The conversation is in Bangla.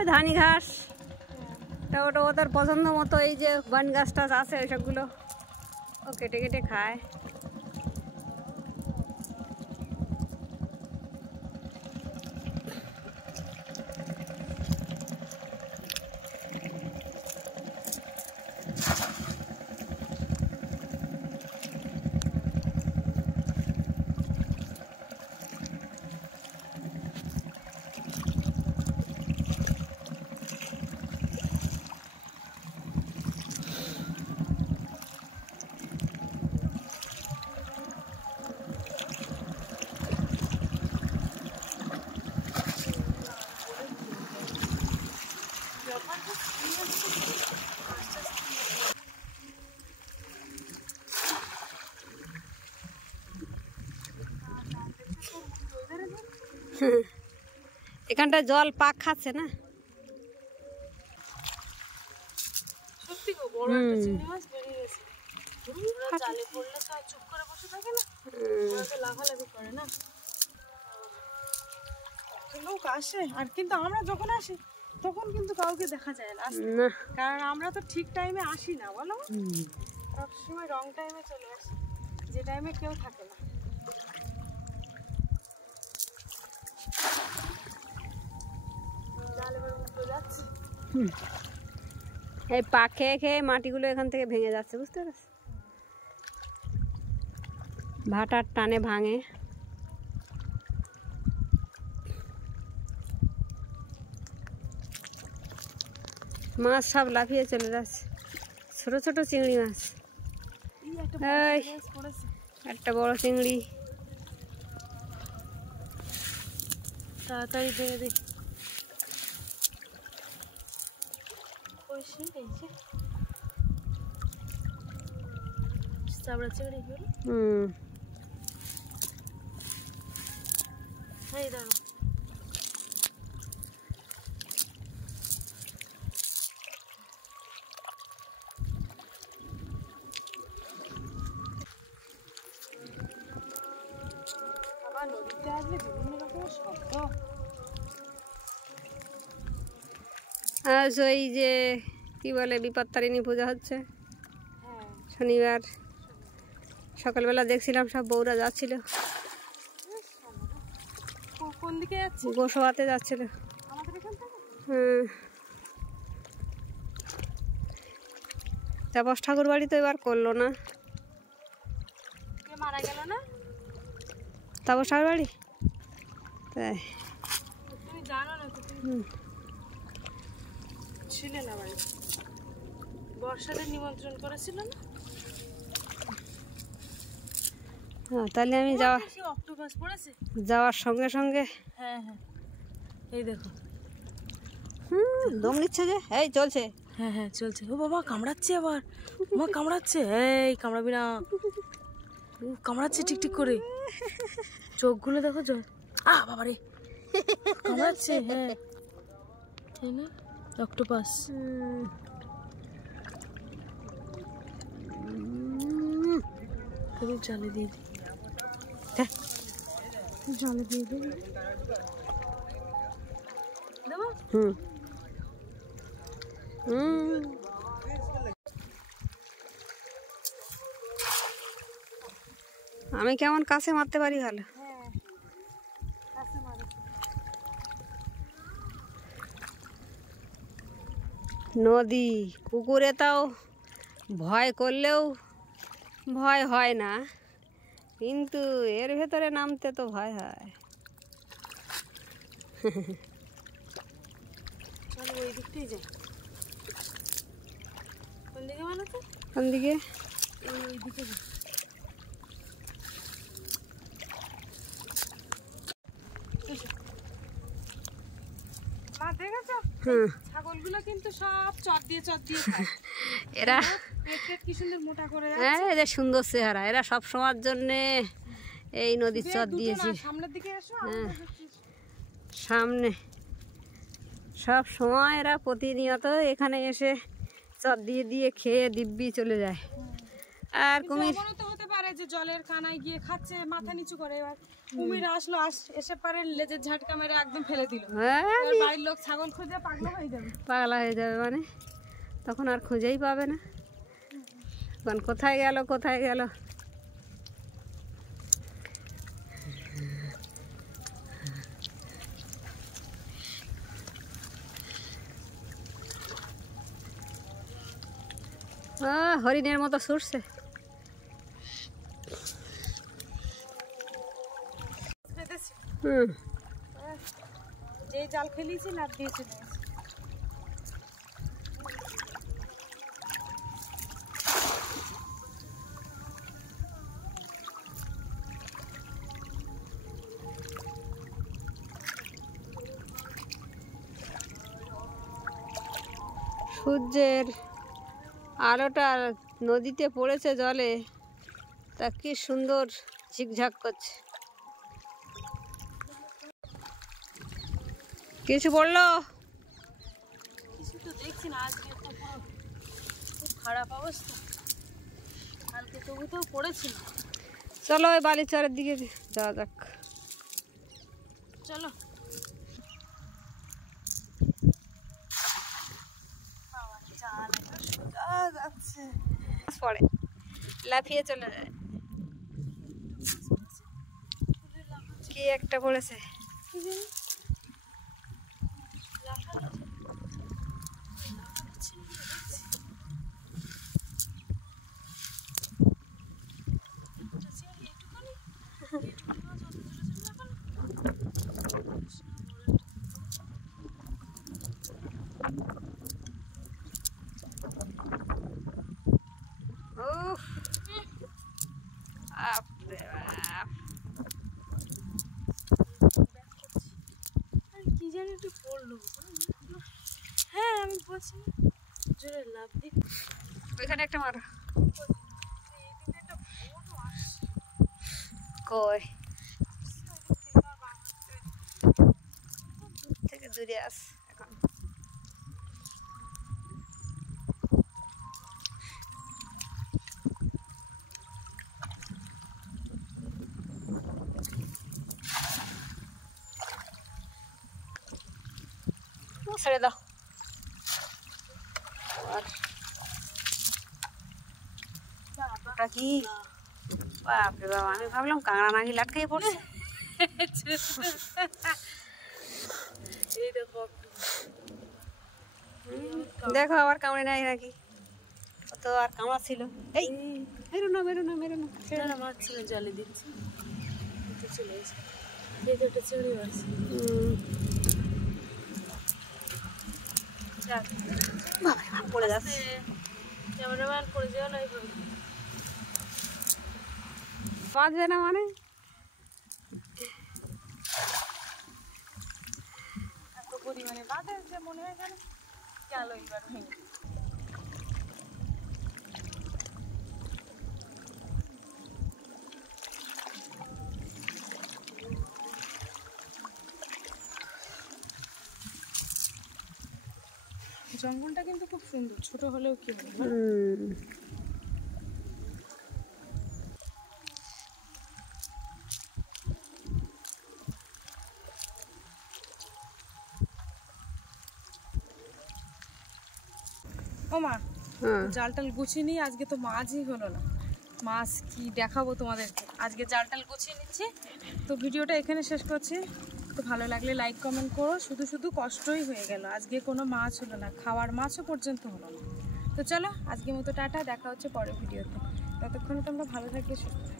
ওই ধানি ঘাস, ওটা ওদের পছন্দ মতো। এই যে বান গাছ টাছ আছে ওইসবগুলো ও কেটে কেটে খায়। এখানটা জল পাক খাচ্ছে না। সত্যি গো, বড় একটা চিংড়ি মাছ বেরিয়ে গেছে। ওরা জালে পড়লে তো আর চুপ করে বসে থাকে না, ওরা তো লাফালাফি করে না। লোক আসে, আর কিন্তু আমরা যখন আসি তখন কিন্তু কাউকে দেখা যায় না, কারণ আমরা তো ঠিক টাইমে আসি না, বলো। সবসময় রং টাইমে চলে আসি, যে টাইমে কেউ থাকে না। এই পাক খেয়ে খেয়ে মাটিগুলো এখান থেকে ভেঙে যাচ্ছে, বুঝতে পারছি। ভাটার টানে ভাঙে। মাছ সব লাফিয়ে চলে যাচ্ছে, ছোট ছোট চিংড়ি মাছ। একটা বড় চিংড়ি, তাড়াতাড়ি ধরে দে। চাবড়া চিংড়ি গুলো। এই দাঁড়ো, আবার নদীতে আসলে বিভিন্ন রকমের শব্দ। আজ ওই যে কি বলে বিপত্তারিণী পূজা হচ্ছে শনিবার। সকালবেলা দেখছিলাম সব বউরা যাচ্ছিল। কোন দিকে যাচ্ছে? গোসবাতে যাচ্ছিল। তাপস ঠাকুর বাড়ি তো এবার করলো না। কে মারা গেল না? তাপস ঠাকুর বাড়ি, তাই তুমি জানো না তো? ছিলে না বাড়ি, বর্ষাদের নিমন্ত্রণ করেছিল না? হ্যাঁ, তাহলে আমি যাওয়ার সঙ্গে সঙ্গে। হ্যাঁ হ্যাঁ, এই দেখো। দম নিচ্ছে যে, এই চলছে। হ্যাঁ হ্যাঁ চলছে। ও বাবা, কামড়াচ্ছে আবার। মা কামড়াচ্ছে। এই কামড়াবি না, কামড়াচ্ছে টিকটিক করে। চোখগুলো দেখো, জল। বাবা রে, কামড়াচ্ছে। হ্যাঁ, তাই না? অক্টোপাস। জালে দিয়ে দিই, জালে দিয়ে দিই। আমি কেমন কাছে মারতে পারি ভালো। নদী পুকুরে তাও ভয় করলেও ভয় হয় না, কিন্তু এর ভেতরে নামতে তো ভয় হয়। চলো ওই দিকটাই যাই। কোন দিকে বলো তো? কোন দিকে? ওই দিকে যাই। ছাগলগুলো কিন্তু সব চট দিয়ে খায়। এরা পেট কি সুন্দর মোটা করে। হ্যাঁ, এদের সুন্দর চেহারা। এরা সব সময়ের জন্যে এই নদীর চট দিয়েছি। সামনের দিকে এসো। সামনে সব সময় এরা প্রতিনিয়ত এখানে এসে চট দিয়ে দিয়ে খেয়ে দিব্যি চলে যায়। আর কুমির এমনও তো হতে পারে যে জলের কানায় গিয়ে খাচ্ছে, মাথা নিচু করে, এবার কুমির আসলো, এসে পারে লেজের ঝাটকা মেরে একদম ফেলে দিল, হ্যাঁ এবার বাড়ির লোক ছাগল খুঁজে পাগলা হয়ে যাবে। পাগলা হয়ে যাবে, মানে তখন আর খুঁজেই পাবে না, তখন কোথায় গেল কোথায় গেল। হরিণের মতো ছুটছে। হুম, যেই জাল ফেলিয়েছি লাফ দিয়ে চলে গেছে। সূর্যের আলোটা নদীতে পড়েছে জলে, তা কি সুন্দর ঝিকঝাক করছে। কিছু পড়লো? কিছু তো দেখছি না, আজকে তো পুরো খুব খারাপ অবস্থা, কালকে তবু তো পড়েছিল। চলো ওই বালিচরের দিকে যাওয়া যাক। চলো। যাচ্ছে পড়ে লাফিয়ে চলে যায়, কি একটা পড়েছে। উফ, বাপরে বাপ। কি জানি একটু পড়লো, হ্যাঁ আমি বলছি জোরে লাভ দিই। ওইখানে একটা মারো। কই থেকে দূরে আস এখন। ছেড়ে দাও। ওটা কি? বাপরে বাবা, আমি ভাবলাম কাঁকড়া নাকি লাটকাই পড়ছে। এই দেখো, দেখো আবার কামড়ে নাই নাকি, তো আর কামড়া ছিল। এই মেরো না মেরো না মেরো না। সেটা মারছিল, জালে দিচ্ছি, চলে এসে এই তো একটা চিংড়ি মারছে। পড়ে যাচ্ছে, ক্যামেরাম্যান পড়ে যাওয়া নাই, বাঁচবে না মানে। এত পরিমাণে বাঁধে যে মনে হয় যেন গেল এইবার ভেঙে। জঙ্গলটা কিন্তু খুব সুন্দর, ছোট হলেও কি হবে না? ও মা, জাল টাল গুছিয়ে নিই, আজকে তো মাছই হলো না। মাছ কি দেখাবো তোমাদেরকে, আজকে জাল টাল গুছিয়ে নিচ্ছি। তো ভিডিওটা এখানে শেষ করছি। তো ভালো লাগলে লাইক কমেন্ট করো। শুধু শুধু কষ্টই হয়ে গেল, আজকে কোনো মাছ হলো না, খাওয়ার মাছও পর্যন্ত হলো না। তো চলো আজকের মতো টাটা, দেখা হচ্ছে পরের ভিডিওতে। ততক্ষণে তোমরা ভালো থাকবে, সুস্থ থাকবে।